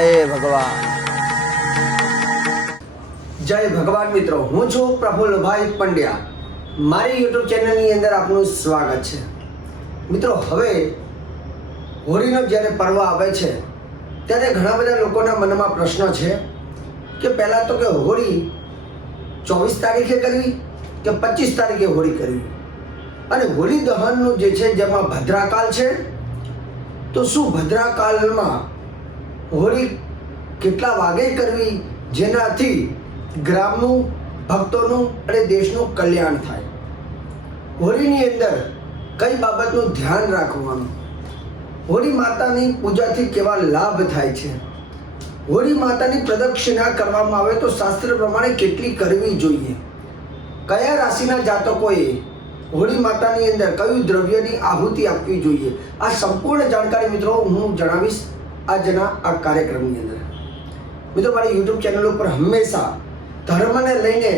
ભગવાન. જય ભગવાન મિત્રો, હું છું પ્રફુલ્લભાઈ પંડ્યા. મારી યુટ્યુબ ચેનલની અંદર આપનું સ્વાગત છે. મિત્રો, હવે હોળીનો જ્યારે પર્વ આવે છે, ત્યારે ઘણા બધા લોકોના મનમાં પ્રશ્ન છે કે પહેલાં તો કે હોળી ચોવીસ તારીખે કરવી કે પચીસ તારીખે હોળી કરવી? અને હોળી દહનનું જે છે, જેમાં ભદ્રાકાલ છે, તો શું ભદ્રાકાલમાં હોળી કેટલા વાગે કરવી? જેનાથી ગ્રામનું, ભક્તોનું અને દેશનું કલ્યાણ થાય. હોળીની અંદર કઈ બાબતનું ધ્યાન રાખવાનું? હોળી માતાની પૂજાથી કેવા લાભ થાય છે? હોળી માતાની પ્રદક્ષિણા કરવામાં આવે તો શાસ્ત્ર પ્રમાણે કેટલી કરવી જોઈએ? કયા રાશિના જાતકોએ હોળી માતાની અંદર કયું દ્રવ્યની આહુતિ આપવી જોઈએ? આ સંપૂર્ણ જાણકારી મિત્રો હું જણાવીશ. આજના આ કાર્યક્રમની અંદર. મિત્રો, મારી યુટ્યુબ ચેનલ ઉપર હંમેશા ધર્મને લઈને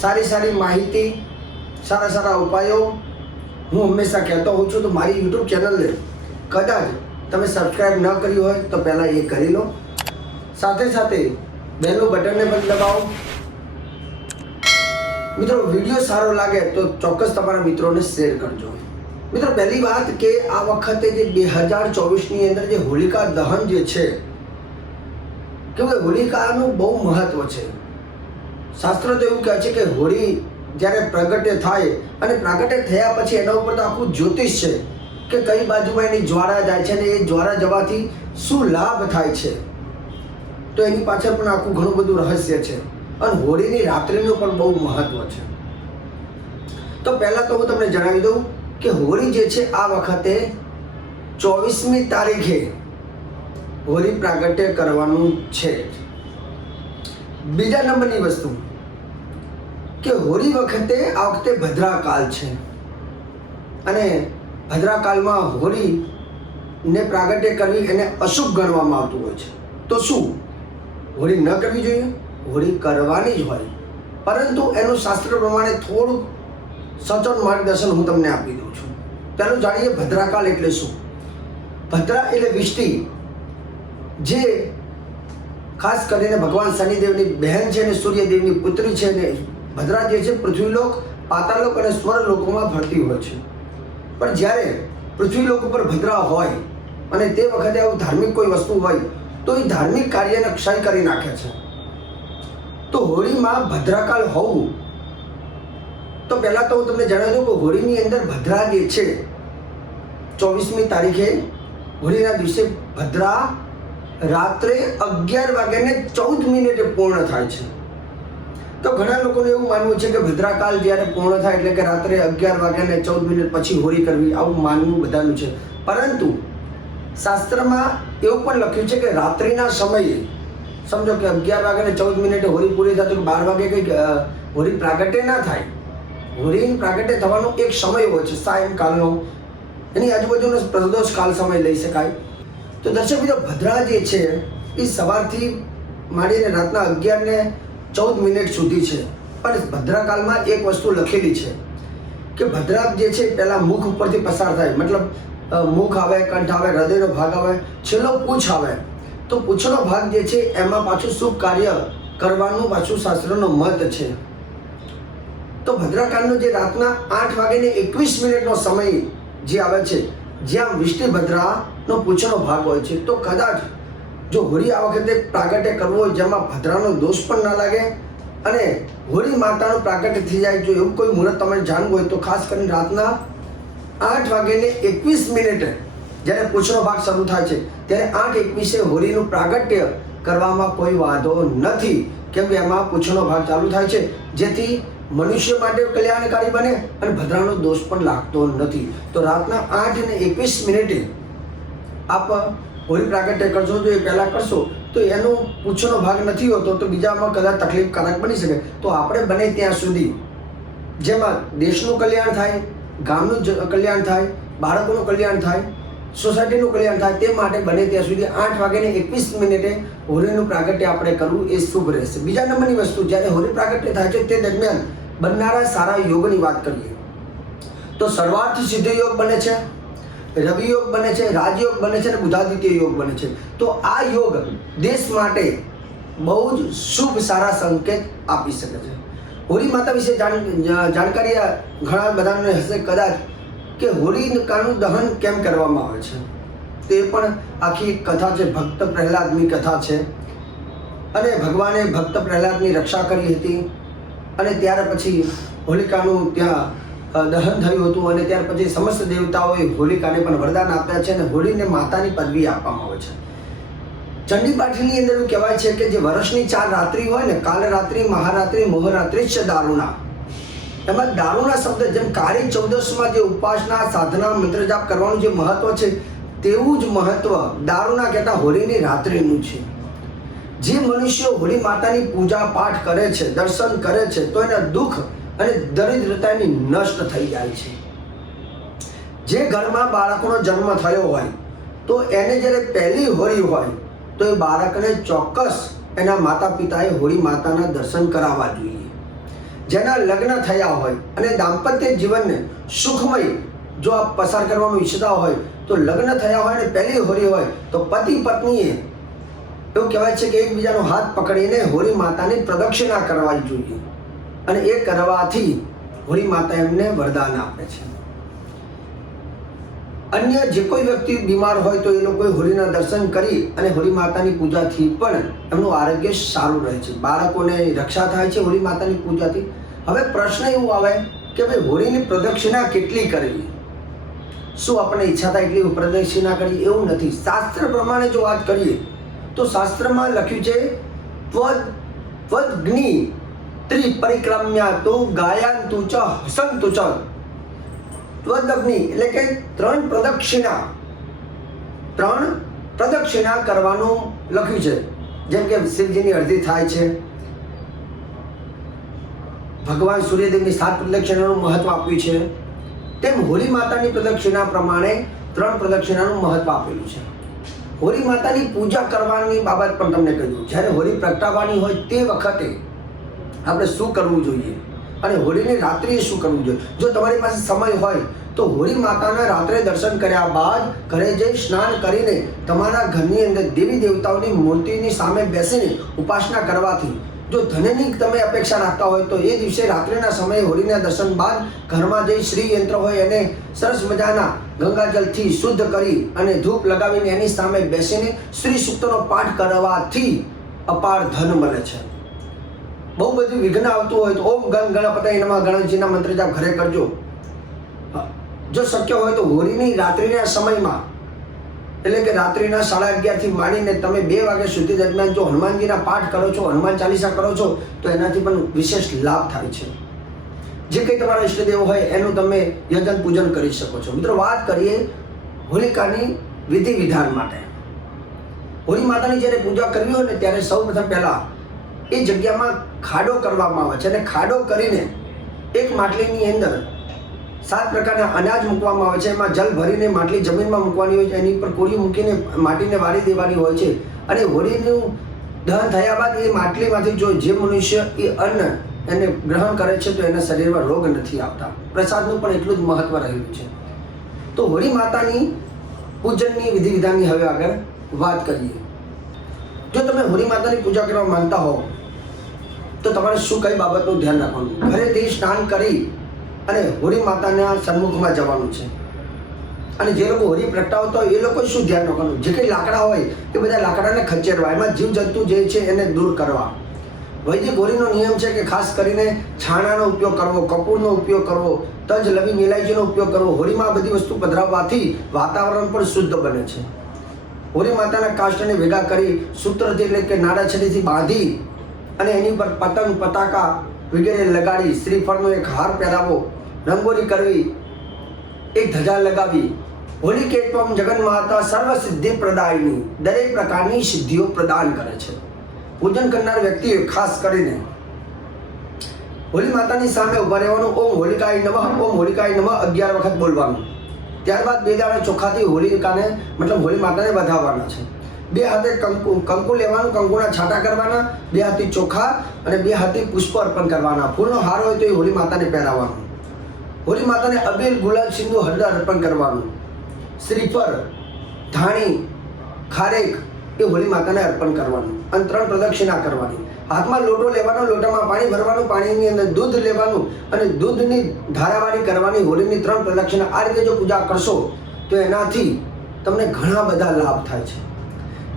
સારી સારી માહિતી, સારા સારા ઉપાયો હું હંમેશા કહેતો હોઉં છું. તો મારી યુટ્યુબ ચેનલને કદાચ તમે સબસ્ક્રાઈબ ન કરી હોય તો પહેલાં એ કરી લો. સાથે સાથે બેલનું બટનને પણ દબાવો. મિત્રો, વીડિયો સારો લાગે તો ચોક્કસ તમારા મિત્રોને શેર કરજો. મિત્રો, પહેલી વાત કે આ વખતે જે બે હજાર ચોવીસની અંદર જે હોલિકા દહન જે છે કેમ કે હોલિકાનું બહુ મહત્વ છે. શાસ્ત્ર તો એવું કહે છે કે હોળી જ્યારે પ્રગટે થાય અને પ્રગટે થયા પછી એના ઉપર તો આખું જ્યોતિષ છે કે કઈ બાજુમાં એની જ્વાળા જાય છે અને એ જ્વાળા જવાથી શું લાભ થાય છે. તો એની પાછળ પણ આખું ઘણું બધું રહસ્ય છે અને હોળીની રાત્રિનું પણ બહુ મહત્વ છે. તો પહેલાં તો હું તમને જણાવી દઉં કે હોળી જે છે આ વખતે ચોવીસમી તારીખે હોળી પ્રાગટ્ય કરવાનું છે. બીજા નંબરની વસ્તુ કે હોળી વખતે આ વખતે ભદ્રાકાલ છે. અને ભદ્રાકાલમાં હોળીને પ્રાગટ્ય કરવી એને અશુભ ગણવામાં આવતું હોય છે. તો શું? હોળી ન કરવી જોઈએ? હોળી કરવાની જ હોય. પરંતુ એનું શાસ્ત્ર પ્રમાણે થોડું સચોટ માર્ગદર્શન હું તમને આપી દઉં છું. પહેલું જાણીએ ભદ્રાકાલ એટલે શું? ભદ્રા એટલે વિષ્ટિ, જે ખાસ કરીને ભગવાન શનિદેવની બહેન છે અને સૂર્યદેવની પુત્રી છે ને ભદ્રા જે છે પૃથ્વીલોક, પાતાલોક અને સ્વરલોકોમાં ફરતી હોય છે. પણ જ્યારે પૃથ્વીલોક ઉપર ભદ્રા હોય અને તે વખતે આવું ધાર્મિક કોઈ વસ્તુ હોય, તો એ ધાર્મિક કાર્યને ક્ષય કરી નાખે છે. તો હોળીમાં ભદ્રાકાલ હોવું તો પહેલાં તો હું તમને જણાવી દઉં કે હોળીની અંદર ભદ્રા જે છે, ચોવીસમી તારીખે હોળીના દિવસે ભદ્રા રાત્રે અગિયાર વાગ્યાને ચૌદ મિનિટે પૂર્ણ થાય છે. તો ઘણા લોકોને એવું માનવું છે કે ભદ્રાકાલ જ્યારે પૂર્ણ થાય એટલે કે રાત્રે અગિયાર વાગ્યાને ચૌદ મિનિટ પછી હોળી કરવી આવું માનવું બધાનું છે. પરંતુ શાસ્ત્રમાં એવું પણ લખ્યું છે કે રાત્રિના સમયે, સમજો કે અગિયાર વાગ્યાને ચૌદ મિનિટે હોળી પૂરી થતી બાર વાગે કંઈક હોળી પ્રાગટ્ય ના થાય. હોળી પ્રાગટ્ય થવાનો એક સમય હોય છે સાયંકાલનો એની આજુબાજુનો પ્રદોષ કાલ સમય લઈ શકાય. તો દર્શક મિત્રો, ભદ્રા જે છે, એ સવારથી માંડીને રાતના અગિયાર ને ચૌદ મિનિટ સુધી છે. પણ ભદ્રાકાલમાં એક વસ્તુ લખેલી છે કે ભદ્રા જે છે પહેલાં મુખ ઉપરથી પસાર થાય. મતલબ મુખ આવે, કંઠ આવે, હૃદયનો ભાગ આવે, છેલ્લો પૂછ આવે. તો પૂછનો ભાગ જે છે, એમાં પાછું શુભ કાર્ય કરવાનું, પાછું શાસ્ત્રનો મત છે. તો ભદ્રકાળનો જે રાતના આઠ વાગ્યાને એકવીસ મિનિટનો સમય જે આવે છે, જ્યાં વિષ્ણુ ભદ્રાનો પૂછનો ભાગ હોય છે, તો કદાચ જો હોળી આ વખતે પ્રાગટ્ય કરવું હોય, જેમાં ભદ્રાનો દોષ પણ ના લાગે અને હોળી માતાનું પ્રાગટ્ય થઈ જાય, જો એવું કોઈ મુહૂર્ત તમે જાણવું હોય તો ખાસ કરીને રાતના આઠ વાગ્યાને એકવીસ મિનિટે જ્યારે પૂછનો ભાગ શરૂ થાય છે, ત્યારે આઠ એકવીસે હોળીનું પ્રાગટ્ય કરવામાં કોઈ વાંધો નથી. કેમ કે એમાં પૂછનો ભાગ ચાલુ થાય છે, જેથી મનુષ્ય માટે કલ્યાણકારી બને અને ભદ્રાનો દોષ પણ લાગતો નથી. તો રાતના આઠ ને એકવીસ મિનિટે આપ હોળી પ્રાગટ્ય કરશો જો એ પહેલાં કરશો, તો એનો પૂછનો ભાગ નથી હોતો, તો બીજામાં કદાચ તકલીફકારક બની શકે. તો આપણે બને ત્યાં સુધી. જેમાં દેશનું કલ્યાણ થાય, ગામનું કલ્યાણ થાય, બાળકોનું કલ્યાણ થાય, સોસાયટીનું કલ્યાણ થાય, તે માટે બને ત્યાં સુધી આઠ વાગ્યાને એકવીસ મિનિટે હોળીનું પ્રાગટ્ય આપણે કરવું એ શુભ રહેશે. બીજા નંબરની વસ્તુ, જ્યારે હોળી પ્રાગટ્ય થાય છે, તે દરમિયાન બનનારા સારા યોગની વાત કરીએ. તો સર્વાર્થ સિદ્ધ યોગ બને છે, રવિ યોગ બને છે રાજયોગ બને છે અને બુધાદિત્ય યોગ બને છે. તો આ યોગ દેશ માટે બહુ જ શુભ, સારા સંકેત આપી શકે છે. હોળી માતા વિશે જાણ, જાણકારી ઘણા બધાને હશે કદાચ કે હોળિકાનું દહન કેમ કરવામાં આવે છે? તે પણ આખી કથા છે, ભક્ત પ્રહલાદની કથા છે. અને ભગવાને ભક્ત પ્રહલાદની રક્ષા કરી હતી. અને ત્યાર પછી હોલિકાનું ત્યાં દહન થયું હતું અને ત્યાર પછી સમસ્ત દેવતાઓએ હોલિકાને પણ વરદાન આપ્યા છે અને હોળીને માતાની પદવી આપવામાં આવે છે. ચંડી પાઠીની અંદર એવું કહેવાય છે કે જે વર્ષની ચાર રાત્રિ હોય ને, કાલ રાત્રિ, મહારાત્રિ મોહરાત્રિ છે દારૂણા એમાં દારૂના શબ્દ જેમ કાળી ચૌદસમાં જે ઉપાસના સાધના મંત્ર જાપ કરવાનું જે મહત્વ છે, તેવું જ મહત્વ દારૂના કહેતા હોળીની રાત્રિનું છે. જે મનુષ્યો હોળી માતાની પૂજા પાઠ કરે છે, દર્શન કરે છે, તો એના દુઃખ અને દરિદ્રતા એની નષ્ટ થઈ જાય છે. જે ઘરમાં બાળકનો જન્મ થયો હોય, તો એને જ્યારે પહેલી હોળી હોય, તો એ બાળકને ચોક્કસ એના માતા પિતાએ હોળી માતાના દર્શન કરાવવા જોઈએ. જેના લગ્ન થયા હોય અને દાંપત્ય જીવનને સુખમય, જો આપ પસાર કરવાનું ઈચ્છતા હોય, તો લગ્ન થયા હોય અને પહેલી હોળી હોય, તો પતિ પત્નીએ એવું કહેવાય છે કે એકબીજાનો હાથ પકડીને હોળી માતાની પ્રદક્ષિણા કરવા જોઈએ. અને એ કરવાથી હોળી માતા એમને વરદાન આપે છે. અન્ય જે કોઈ વ્યક્તિ બીમાર હોય તો એ લોકોએ હોળીના દર્શન કરી અને હોળી માતાની પૂજાથી પણ એમનું આરોગ્ય સારું રહે છે. બાળકોને રક્ષા થાય છે હોળી માતાની પૂજાથી. હવે પ્રશ્ન એવું આવે કે ભાઈ હોળીની પ્રદક્ષિણા કેટલી કરવી? શું આપણે ઈચ્છા થાય એટલી પ્રદક્ષિણા કરી એવું નથી. શાસ્ત્ર પ્રમાણે જો વાત કરીએ તો શાસ્ત્રમાં લખ્યું છે, ત્વદ ત્રિ ત્રિપરિક્રમ્યા તો ગાયાંતુ ચ હસંતુ ચ. ત્વદગ્નિ એટલે કે ત્રણ પ્રદક્ષિણા. ત્રણ પ્રદક્ષિણા કરવાનું લખ્યું છે. જેમ કે શિવજીની અડધી થાય છે. ભગવાન સૂર્યદેવની સાત પ્રદક્ષિણાનું મહત્વ આપ્યું છે. તેમ હોલી માતાની પ્રદક્ષિણા પ્રમાણે ત્રણ પ્રદક્ષિણાનું મહત્વ આપેલું છે. હોળી માતાની પૂજા કરવાની બાબત પણ તમને કહ્યું જ્યારે હોળી પ્રગટાવવાની હોય તે વખતે આપણે શું કરવું જોઈએ? અને હોળીની રાત્રિએ શું કરવું જોઈએ? જો તમારી પાસે સમય હોય, તો હોળી માતાના રાત્રે દર્શન કર્યા બાદ ઘરે જઈ સ્નાન કરીને તમારા ઘરની અંદર દેવી દેવતાઓની મૂર્તિની સામે બેસીને ઉપાસના કરવાથી જો ધનની તમે અપેક્ષા રાખતા હોય તો એ દિવસે રાત્રિના સમયે હોળીના દર્શન બાદ ઘરમાં જઈ શ્રી યંત્ર હોય એને સરસ મજાના ગંગાજલથી શુદ્ધ કરી અને ધૂપ લગાવીને એની સામે બેસીને શ્રી સૂક્તનો પાઠ કરવાથી અપાર ધન મળે છે. બહુ બધું વિઘ્ન આવતું હોય તો ઓમ ગણ ગણપતિ નમઃ ગણેશજીના મંત્ર જાપ ઘરે કરજો. જો શક્ય હોય તો હોળીની રાત્રિના સમયમાં એટલે કે રાત્રિના સાડા અગિયારથી માંડીને તમે બે વાગ્યા સુધી દરમિયાન જો હનુમાનજીના પાઠ કરો છો, હનુમાન ચાલીસા કરો છો, તો એનાથી પણ વિશેષ લાભ થાય છે. જે કંઈ તમારા ઈષ્ટદેવ હોય એનું તમે યજન પૂજન કરી શકો છો. મિત્રો, વાત કરીએ હોલિકાની વિધિ વિધાન માટે. હોળી માતાની જ્યારે પૂજા કરવી હોય ને ત્યારે સૌ પ્રથમ પહેલાં એ જગ્યામાં ખાડો કરવામાં આવે છે. અને ખાડો કરીને એક માટલીની અંદર સાત પ્રકારના અનાજ મૂકવામાં આવે છે. એમાં જલ ભરીને માટલી જમીનમાં મૂકવાની હોય છે. એની પર કોળી મૂકીને માટીને વાળી દેવાની હોય છે. અને હોળીનું દહન થયા બાદ એ માટલીમાંથી જો જે મનુષ્ય એ અન્ન એને ગ્રહણ કરે છે, તો એના શરીરમાં રોગ નથી આવતા. પ્રસાદનું પણ એટલું જ મહત્વ રહ્યું છે. તો હોળી માતાની પૂજનની વિધિ વિધાનની હવે આગળ વાત કરીએ. જો તમે હોળી માતાની પૂજા કરવા માંગતા હો, તો તમારે શું કઈ બાબતનું ધ્યાન રાખવાનું? ઘરેથી સ્નાન કરી અને હોળી માતાના સન્મુખમાં જવાનું છે. અને જે લોકો હોળી પ્રગટાવતા હોય એ લોકો શું ધ્યાન રાખવાનું? જે કંઈ લાકડા હોય એ બધા લાકડાને ખચેરવા એમાં જીવજંતુ જે છે એને દૂર કરવા. વૈદિક હોળીનો નિયમ છે કે ખાસ કરીને છાણાનો ઉપયોગ કરવો, કપૂરનો ઉપયોગ કરવો, તજ, લવિંગ ઇલાયચીનો ઉપયોગ કરવો, હોળીમાં બધી વસ્તુ પધરાવવાથી વાતાવરણ પણ શુદ્ધ બને છે. હોળી માતાના કાષ્ટને ભેગા કરી સૂત્રથી એટલે કે નાડાછડીથી બાંધી અને એની પર પતંગ, પતાકા વગેરે લગાડી શ્રીફળનો એક હાર પહેરાવો. રંગોળી કરવી, એક ધજા લગાવી હોળી કેત્વમ જગન માતા સર્વ સિદ્ધિ પ્રદાયની, દરેક પ્રકારની સિદ્ધિઓ પ્રદાન કરે છે. પૂજન કરનાર વ્યક્તિએ ખાસ કરીને હોળી માતાની સામે ઊભા રહેવાનું ઓમ હોલિકાય નમઃ, ઓમ હોલિકાય નમઃ અગિયાર વખત બોલવાનું. ત્યારબાદ બે દાડા ચોખાથી હોલિકાને મતલબ હોળી માતાને વધાવવાના છે. બે હાથે કંકુ કંકુ લેવાનું, કંકુના છાંટા કરવાના, બે હાથી ચોખા અને બે હાથી પુષ્પ અર્પણ કરવાના. ફૂલનો હાર હોય તો એ હોળી માતાને પહેરાવવાનો. હોળી માતાને અબીલ ગુલાલ સિંધુ હળદર અર્પણ કરવાનું. શ્રીફળ ધાણી, ખારેક એ હોળી માતાને અર્પણ કરવાનું અને ત્રણ પ્રદક્ષિણા કરવાની. હાથમાં લોટો લેવાનો, લોટામાં પાણી ભરવાનું, પાણીની અંદર દૂધ લેવાનું અને દૂધની ધારાવાળી કરવાની હોળીની ત્રણ પ્રદક્ષિણા. આ રીતે જો પૂજા કરશો, તો એનાથી તમને ઘણા બધા લાભ થાય છે.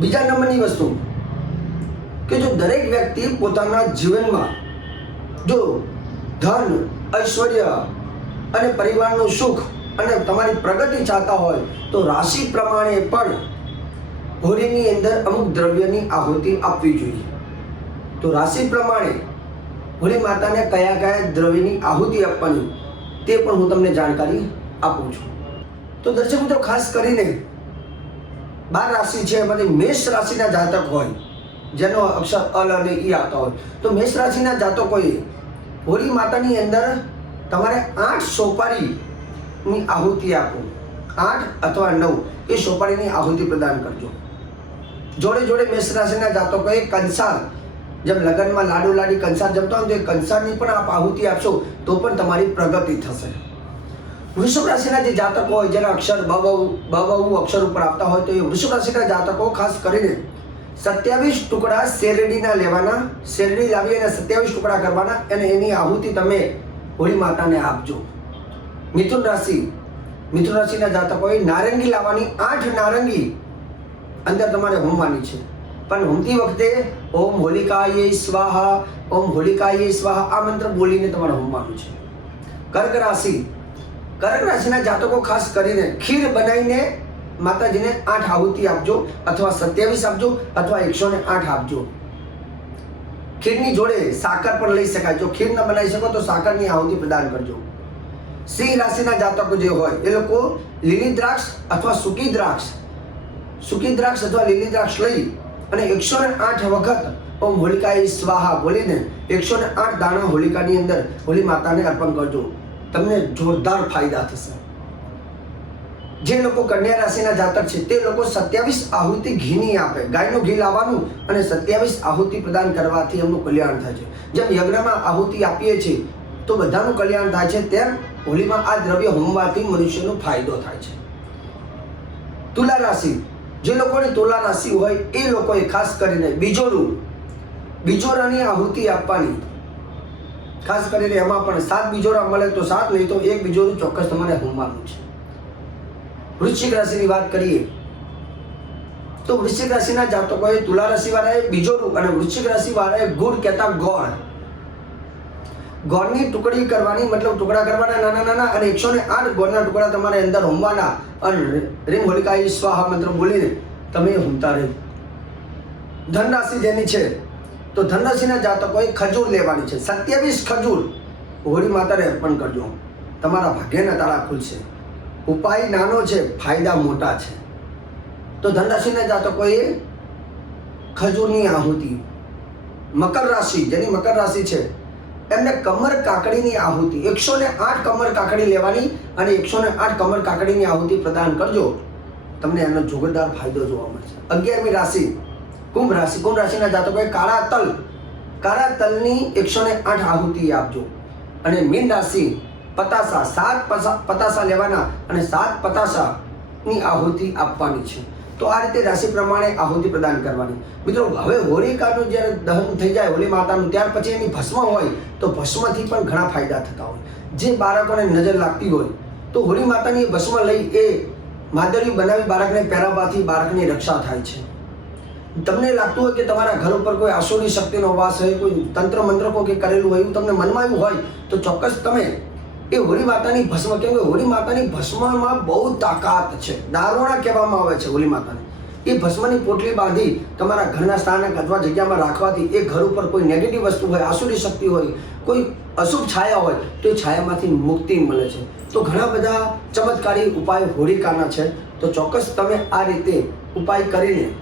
બીજા નંબરની વસ્તુ, કે જો દરેક વ્યક્તિ પોતાના જીવનમાં જો ધન, ઐશ્વર્ય અને પરિવારનું સુખ અને તમારી પ્રગતિ ચાહતા હોય તો રાશિ પ્રમાણે પણ હોળીની અંદર અમુક દ્રવ્યની આહુતિ આપવી જોઈએ. તો રાશિ પ્રમાણે હોળી માતાને કયા કયા દ્રવ્યની આહુતિ આપવાની તે પણ હું તમને જાણકારી આપું છું. તો દર્શક મિત્રો, ખાસ કરીને બાર રાશિ છે એમાંથી મેષ રાશિના જાતક હોય, જેનો અક્ષર અલ અને ઈ આવતા હોય. તો મેષ રાશિના જાતકોએ હોળી માતાની અંદર તમારે આઠ સોપારીની આહુતિ આપો. આઠ અથવા નવ, એ સોપારીની આહુતિ પ્રદાન કરજો. જોડે જોડે મેષ રાશિના જાતકોએ કંસાર, જેમ લગ્નમાં લાડુ લાડી કંસાર જમતા હોય તો એ કંસારની પણ આપ આહુતિ આપશો, તો પણ તમારી પ્રગતિ થશે. વૃષભ રાશિના જે જાતકો હોય, જેના અક્ષર બહુ બબુ અક્ષર ઉપર આપતા હોય તો એ વૃષભ રાશિના જાતકો ખાસ કરીને સત્યાવીસ ટુકડા શેરડીના લેવાના, શેરડી લાવી અને સત્યાવીસ ટુકડા કરવાના અને એની આહુતિ તમે હોળી માતાને આપજો. મિથુન રાશિ. મિથુન રાશિના જાતકોએ નારંગી લાવવાની આઠ નારંગી અંદર તમારે હોમવાની છે. પણ હોમતી વખતે ઓમ હોલિકાય સ્વાહા, ઓમ હોલિકાય સ્વાહા, આ મંત્ર બોલીને તમારે હોમવાનું છે. કર્ક રાશિ. કર્ક રાશિના જાતકો ખાસ કરીને ખીર બનાવીને માતાજીને આઠ આહુતિ આપજો, અથવા સત્યાવીસ આપજો, અથવા એકસો ને આઠ આપજો. ખીરની જોડે સાકર પણ લઈ શકાય. જો ખીર ન બનાવી શકો તો સાકરની આહુતિ પ્રદાન કરજો. સિંહ રાશિના જાતકો જે હોય, એ લોકો લીલી દ્રાક્ષ અથવા સૂકી દ્રાક્ષ સૂકી દ્રાક્ષ અથવા લીલી દ્રાક્ષ લઈ અને એકસો ને આઠ વખત ઓમ હોલિકાએ સ્વાહા બોલીને એકસો ને આઠ દાણા હોલિકાની અંદર હોલી માતાને અર્પણ કરજો. તમને જોરદાર ફાયદા થશે. જે લોકો કન્યા રાશિના જાતક છે, તે લોકો સત્યાવીસ આહુતિ ઘીની આપે. ગાયનું ઘી લાવવાનું અને સત્યાવીસ આહુતિ પ્રદાન કરવાથી એમનું કલ્યાણ થાય છે. જેમ યજ્ઞમાં આહુતિ આપીએ છીએ, તો બધાનું કલ્યાણ થાય છે, તેમ હોલીમાં આ દ્રવ્ય હોમવાથી મનુષ્યનો ફાયદો થાય છે. તુલા રાશિ, જે લોકોની તુલા રાશિ હોય, એ લોકોએ ખાસ કરીને બીજોરું બીજોરાની આહુતિ આપવાની. ખાસ કરીને એમાં પણ સાત બીજોરા મળે તો સાત, નહીં તો એક બીજોરું ચોક્કસ તમારે હોમવાનું છે. વૃશ્ચિક રાશિની વાત કરીએ, તો વૃશ્ચિક રાશિના જાતકોએ તુલા રાશિ વાળાએ રૂપ અને વૃશ્ચિક રાશિ વાળાએ ગુડ કહેતા ગોળ ગોળની ટુકડી કરવાની મતલબ ટુકડા કરવાના નાના નાના અને એકસો ને આઠ ગોળના ટુકડા તમારે અંદર હોમવાના. અને રીમ હોલિકા સ્વાહા મંત્ર બોલીને તમે હોમતા રહે. ધનરાશિ જેની છે, તો ધનરાશિના જાતકોએ ખજૂર લેવાની છે. સત્યાવીસ ખજૂર હોળી માતાને અર્પણ કરજો. તમારા ભાગ્યના તાળા ખુલશે. ઉપાય નાનો છે, ફાયદા મોટા છે. તો ધનરાશિના જાતકોએ ખજૂરની આહુતિ, મકર રાશિ, જેની મકર રાશિ છે, એમને કમર કાકડીની આહુતિ એકસો ને આઠ કમર કાકડી લેવાની અને એકસો ને આઠ કમર કાકડીની આહુતિ પ્રદાન કરજો. તમને એનો જોગદાર ફાયદો જોવા મળશે. અગિયારમી રાશિ, કુંભ રાશિ, કુંભ રાશિના જાતકોએ કાળા તલ, કાળા તલની એકસો ને આઠ આહુતિ આપજો. અને મીન રાશિ પતાસા સાત પતાસા લેવાના અને સાત પતાસાની આહુતિ આપવાની છે. તો આ રીતે રાશિ પ્રમાણે આહુતિ પ્રદાન કરવાની. મિત્રો, હવે હોલિકાનું જ્યારે દહન થઈ જાય, હોલી માતાનું, ત્યાર પછી એની ભસ્મ હોય, તો ભસ્મથી પણ ઘણા ફાયદા થતા હોય. જે બાળકોને નજર લાગતી હોય, તો હોલી માતાની ભસ્મ લઈ એ માદરી બનાવી બાળકને પહેરાવવાથી બાળકની રક્ષા થાય છે. તમને લાગતું હોય કે તમારા ઘર ઉપર કોઈ આસુરી શક્તિનો વાસ હોય, કોઈ તંત્ર મંત્ર કોઈ કરેલું હોય એવું તમને મનમાં આવ્યું હોય, તો ચોક્કસ તમે એ હોળી માતાની ભસ્મ કેમ કે હોળી માતાની ભસ્મમાં બહુ તાકાત છે. દારોણા કહેવામાં આવે છે હોળી માતાને. એ ભસ્મની પોટલી બાંધી તમારા ઘરના સ્થાનક અથવા જગ્યામાં રાખવાથી એ ઘર ઉપર કોઈ નેગેટિવ વસ્તુ હોય, આસુરી શક્તિ હોય, કોઈ અશુભ છાયા હોય, તો એ છાયામાંથી મુક્તિ મળે છે. તો ઘણા બધા ચમત્કારી ઉપાય હોળિકાના છે. તો ચોક્કસ તમે આ રીતે ઉપાય કરીને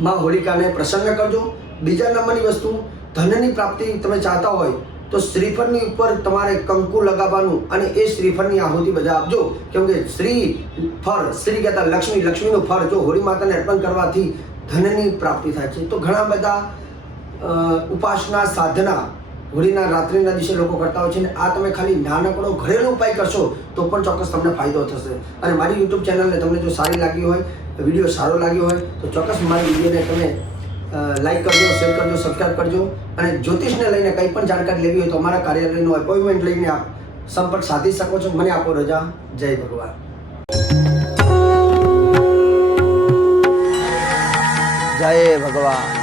માં હોળિકાને પ્રસન્ન કરજો. બીજા નંબરની વસ્તુ, ધનની પ્રાપ્તિ તમે ચાહતા હોય તો શ્રીફળની ઉપર તમારે કંકુ લગાવવાનું અને એ શ્રીફળની આહુતિ બધા આપજો. કેમ કે શ્રી ફળ, શ્રી કહેતા લક્ષ્મી, લક્ષ્મીનું ફળ જો હોળી માતાને અર્પણ કરવાથી ધનની પ્રાપ્તિ થાય છે. તો ઘણા બધા ઉપાસના સાધના હોળીના રાત્રિના દિવસે લોકો કરતા હોય છે અને આ તમે ખાલી નાનકડો ઘરેલું ઉપાય કરશો તો પણ ચોક્કસ તમને ફાયદો થશે. અને મારી યુટ્યુબ ચેનલને તમને જો સારી લાગી હોય, વીડિયો સારો લાગ્યો હોય, તો ચોક્કસ મારી વિડીયોને તમે લાઈક કરજો શેર કરજો સબસ્ક્રાઈબ કરજો. અને જ્યોતિષને લઈને કંઈ પણ જાણકારી લેવી હોય તો અમારા કાર્યાલયનો એપોઇન્ટમેન્ટ લઈને આપ સંપર્ક સાધી શકો છો. મને આપો રજા. જય ભગવાન. જય ભગવાન.